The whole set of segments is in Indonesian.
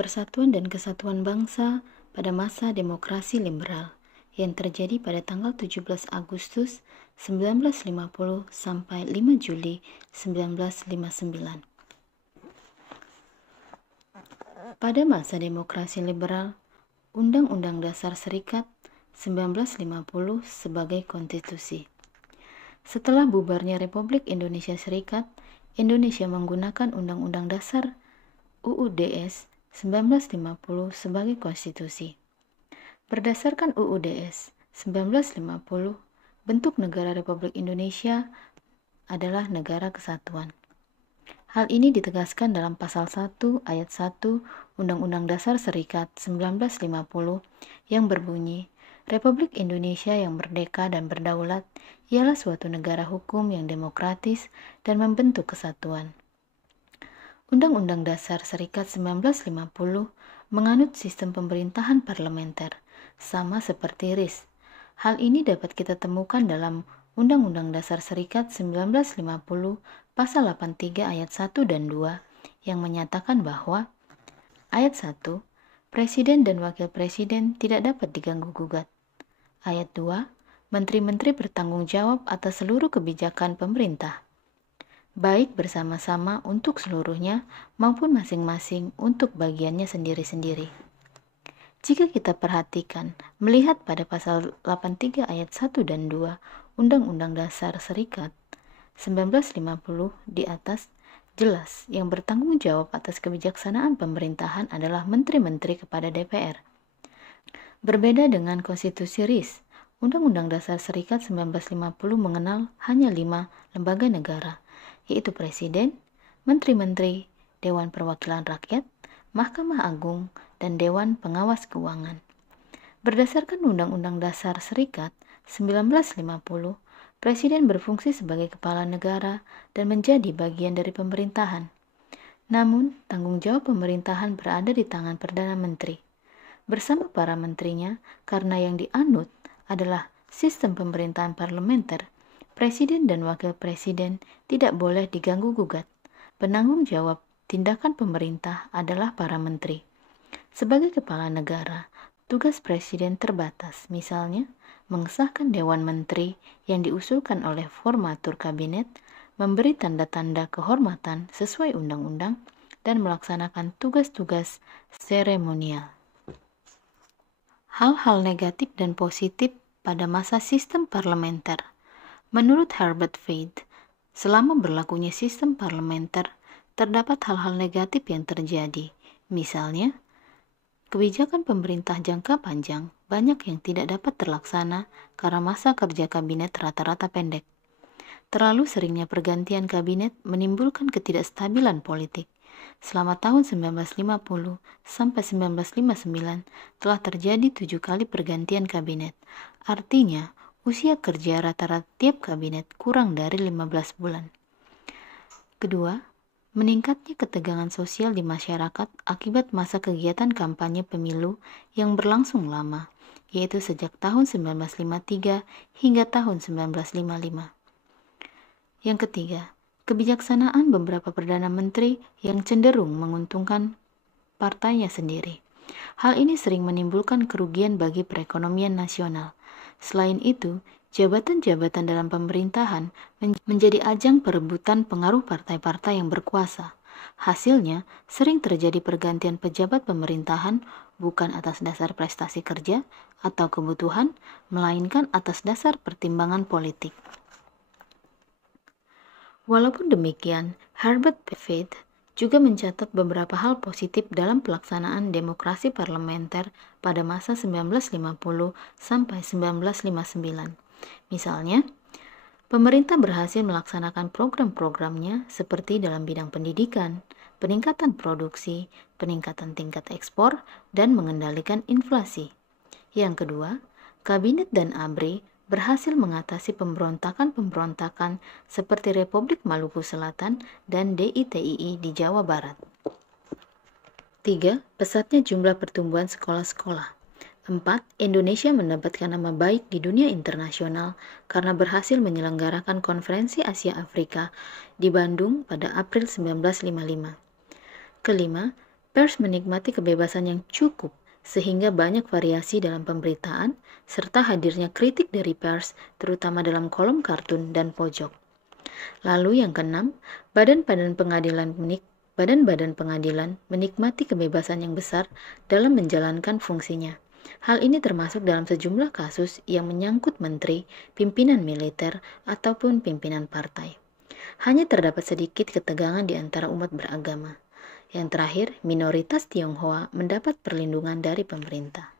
Persatuan dan Kesatuan Bangsa pada masa demokrasi liberal yang terjadi pada tanggal 17 Agustus 1950 sampai 5 Juli 1959. Pada masa demokrasi liberal, Undang-Undang Dasar Serikat 1950 sebagai konstitusi. Setelah bubarnya Republik Indonesia Serikat, Indonesia menggunakan Undang-Undang Dasar UUDS 1950 sebagai konstitusi. Berdasarkan UUDS 1950, bentuk negara Republik Indonesia adalah negara kesatuan. Hal ini ditegaskan dalam pasal 1 ayat 1 Undang-Undang Dasar Serikat 1950 yang berbunyi, Republik Indonesia yang merdeka dan berdaulat ialah suatu negara hukum yang demokratis dan membentuk kesatuan. Undang-Undang Dasar Serikat 1950 menganut sistem pemerintahan parlementer, sama seperti RIS. Hal ini dapat kita temukan dalam Undang-Undang Dasar Serikat 1950 pasal 83 ayat 1 dan 2 yang menyatakan bahwa ayat 1, Presiden dan Wakil Presiden tidak dapat diganggu-gugat. Ayat 2, Menteri-menteri bertanggung jawab atas seluruh kebijakan pemerintah, baik bersama-sama untuk seluruhnya maupun masing-masing untuk bagiannya sendiri-sendiri. Jika kita perhatikan, melihat pada pasal 83 ayat 1 dan 2 Undang-Undang Dasar Serikat 1950 di atas, jelas yang bertanggung jawab atas kebijaksanaan pemerintahan adalah menteri-menteri kepada DPR. Berbeda dengan konstitusi RIS, Undang-Undang Dasar Serikat 1950 mengenal hanya 5 lembaga negara, yaitu Presiden, Menteri-menteri, Dewan Perwakilan Rakyat, Mahkamah Agung, dan Dewan Pengawas Keuangan. Berdasarkan Undang-Undang Dasar Serikat 1950, Presiden berfungsi sebagai kepala negara dan menjadi bagian dari pemerintahan. Namun, tanggung jawab pemerintahan berada di tangan Perdana Menteri. Bersama para menterinya, karena yang dianut adalah sistem pemerintahan parlementer, Presiden dan Wakil Presiden tidak boleh diganggu-gugat. Penanggung jawab tindakan pemerintah adalah para menteri. Sebagai kepala negara, tugas Presiden terbatas, misalnya mengesahkan Dewan Menteri yang diusulkan oleh formatur kabinet, memberi tanda-tanda kehormatan sesuai undang-undang, dan melaksanakan tugas-tugas seremonial. Hal-hal negatif dan positif pada masa sistem parlementer. Menurut Herbert Feith, selama berlakunya sistem parlementer, terdapat hal-hal negatif yang terjadi. Misalnya, kebijakan pemerintah jangka panjang banyak yang tidak dapat terlaksana karena masa kerja kabinet rata-rata pendek. Terlalu seringnya pergantian kabinet menimbulkan ketidakstabilan politik. Selama tahun 1950 sampai 1959 telah terjadi 7 kali pergantian kabinet. Artinya, usia kerja rata-rata tiap kabinet kurang dari 15 bulan. Kedua, meningkatnya ketegangan sosial di masyarakat akibat masa kegiatan kampanye pemilu yang berlangsung lama, yaitu sejak tahun 1953 hingga tahun 1955. Yang ketiga, kebijaksanaan beberapa Perdana Menteri yang cenderung menguntungkan partainya sendiri. Hal ini sering menimbulkan kerugian bagi perekonomian nasional. Selain itu, jabatan-jabatan dalam pemerintahan menjadi ajang perebutan pengaruh partai-partai yang berkuasa. Hasilnya, sering terjadi pergantian pejabat pemerintahan bukan atas dasar prestasi kerja atau kebutuhan, melainkan atas dasar pertimbangan politik. Walaupun demikian, Herbert Feith juga mencatat beberapa hal positif dalam pelaksanaan demokrasi parlementer pada masa 1950 sampai 1959. Misalnya, pemerintah berhasil melaksanakan program-programnya seperti dalam bidang pendidikan, peningkatan produksi, peningkatan tingkat ekspor, dan mengendalikan inflasi. Yang kedua, Kabinet dan ABRI berhasil mengatasi pemberontakan-pemberontakan seperti Republik Maluku Selatan dan DITII di Jawa Barat. 3. Pesatnya jumlah pertumbuhan sekolah-sekolah. 4. Indonesia mendapatkan nama baik di dunia internasional karena berhasil menyelenggarakan Konferensi Asia Afrika di Bandung pada April 1955. Kelima, Pers menikmati kebebasan yang cukup sehingga banyak variasi dalam pemberitaan serta hadirnya kritik dari pers terutama dalam kolom kartun dan pojok. Lalu yang keenam, badan-badan pengadilan menikmati kebebasan yang besar dalam menjalankan fungsinya. Hal ini termasuk dalam sejumlah kasus yang menyangkut menteri, pimpinan militer, ataupun pimpinan partai. Hanya terdapat sedikit ketegangan di antara umat beragama. Yang terakhir, minoritas Tionghoa mendapat perlindungan dari pemerintah.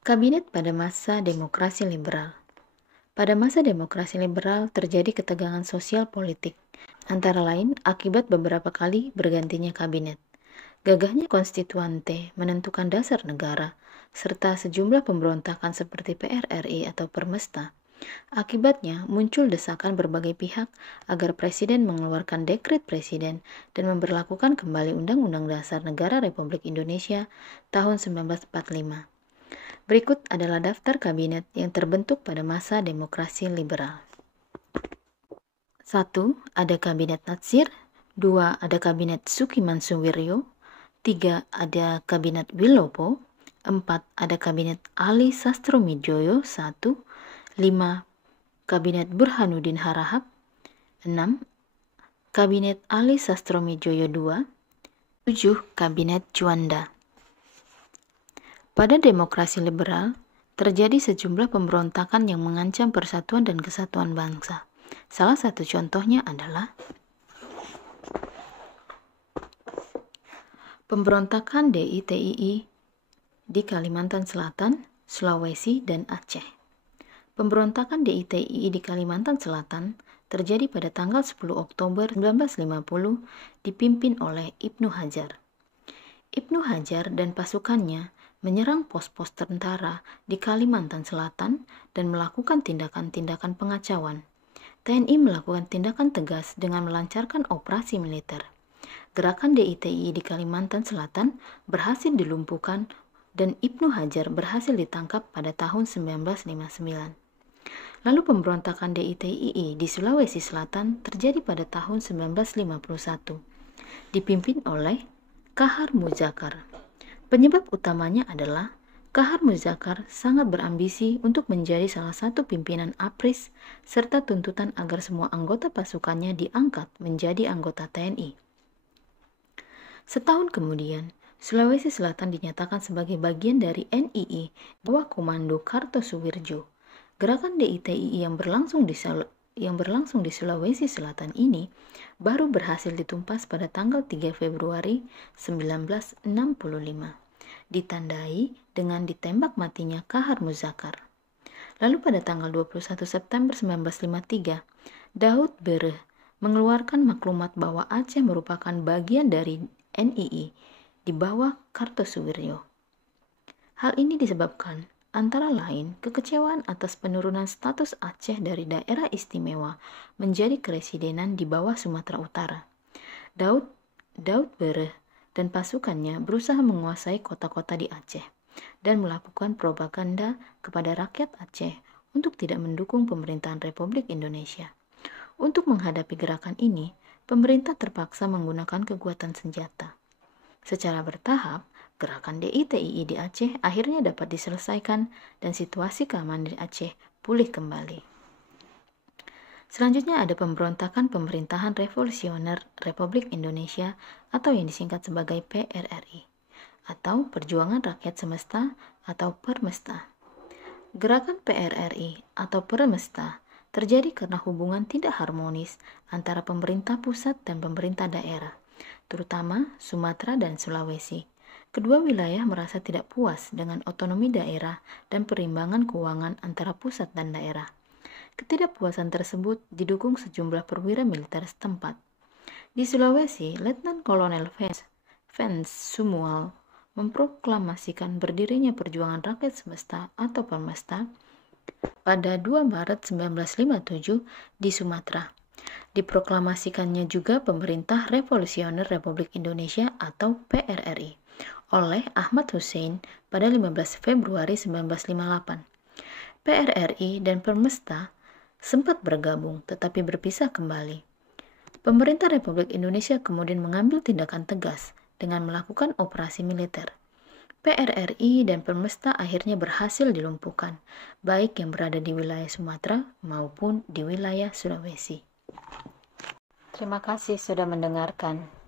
Kabinet pada masa demokrasi liberal. Pada masa demokrasi liberal terjadi ketegangan sosial politik, antara lain akibat beberapa kali bergantinya kabinet. Gagahnya konstituante menentukan dasar negara, serta sejumlah pemberontakan seperti PRRI atau Permesta. Akibatnya muncul desakan berbagai pihak agar presiden mengeluarkan dekret presiden dan memberlakukan kembali Undang-Undang Dasar Negara Republik Indonesia tahun 1945. Berikut adalah daftar kabinet yang terbentuk pada masa demokrasi liberal. 1. Ada Kabinet Natsir. 2. Ada Kabinet Sukiman Suwiryo. 3. Ada Kabinet Wilopo. 4. Ada Kabinet Ali Sastromidjojo 1. 5. Kabinet Burhanuddin Harahap. 6. Kabinet Ali Sastromidjojo II. 7. Kabinet Juanda. Pada demokrasi liberal, terjadi sejumlah pemberontakan yang mengancam persatuan dan kesatuan bangsa. Salah satu contohnya adalah pemberontakan DITII di Kalimantan Selatan, Sulawesi, dan Aceh. Pemberontakan DITII di Kalimantan Selatan terjadi pada tanggal 10 Oktober 1950 dipimpin oleh Ibnu Hajar. Ibnu Hajar dan pasukannya menyerang pos-pos tentara di Kalimantan Selatan dan melakukan tindakan-tindakan pengacauan. TNI melakukan tindakan tegas dengan melancarkan operasi militer. Gerakan DITII di Kalimantan Selatan berhasil dilumpuhkan dan Ibnu Hajar berhasil ditangkap pada tahun 1959. Lalu pemberontakan DITII di Sulawesi Selatan terjadi pada tahun 1951, dipimpin oleh Kahar Muzakar. Penyebab utamanya adalah Kahar Muzakar sangat berambisi untuk menjadi salah satu pimpinan APRIS serta tuntutan agar semua anggota pasukannya diangkat menjadi anggota TNI. Setahun kemudian, Sulawesi Selatan dinyatakan sebagai bagian dari NII bawah komando Kartosuwirjo. Gerakan DITII yang berlangsung di Sulawesi Selatan ini baru berhasil ditumpas pada tanggal 3 Februari 1965, ditandai dengan ditembak matinya Kahar Muzakar. Lalu pada tanggal 21 September 1953, Daud Bereh mengeluarkan maklumat bahwa Aceh merupakan bagian dari NII di bawah Kartosuwirjo. Hal ini disebabkan antara lain kekecewaan atas penurunan status Aceh dari daerah istimewa menjadi keresidenan di bawah Sumatera Utara. Daud Bereh dan pasukannya berusaha menguasai kota-kota di Aceh dan melakukan propaganda kepada rakyat Aceh untuk tidak mendukung pemerintahan Republik Indonesia. Untuk menghadapi gerakan ini, pemerintah terpaksa menggunakan kekuatan senjata. Secara bertahap, gerakan DITII di Aceh akhirnya dapat diselesaikan dan situasi keamanan di Aceh pulih kembali. Selanjutnya ada pemberontakan Pemerintahan Revolusioner Republik Indonesia atau yang disingkat sebagai PRRI atau Perjuangan Rakyat Semesta atau Permesta. Gerakan PRRI atau Permesta terjadi karena hubungan tidak harmonis antara pemerintah pusat dan pemerintah daerah, terutama Sumatera dan Sulawesi. Kedua wilayah merasa tidak puas dengan otonomi daerah dan perimbangan keuangan antara pusat dan daerah. Ketidakpuasan tersebut didukung sejumlah perwira militer setempat. Di Sulawesi, Letnan Kolonel Vance Sumual memproklamasikan berdirinya Perjuangan Rakyat Semesta atau Permesta pada 2 Maret 1957 di Sumatera. Diproklamasikannya juga Pemerintah Revolusioner Republik Indonesia atau PRRI oleh Ahmad Hussein pada 15 Februari 1958. PRRI dan Permesta sempat bergabung tetapi berpisah kembali. Pemerintah Republik Indonesia kemudian mengambil tindakan tegas dengan melakukan operasi militer. PRRI dan Permesta akhirnya berhasil dilumpuhkan, baik yang berada di wilayah Sumatera maupun di wilayah Sulawesi. Terima kasih sudah mendengarkan.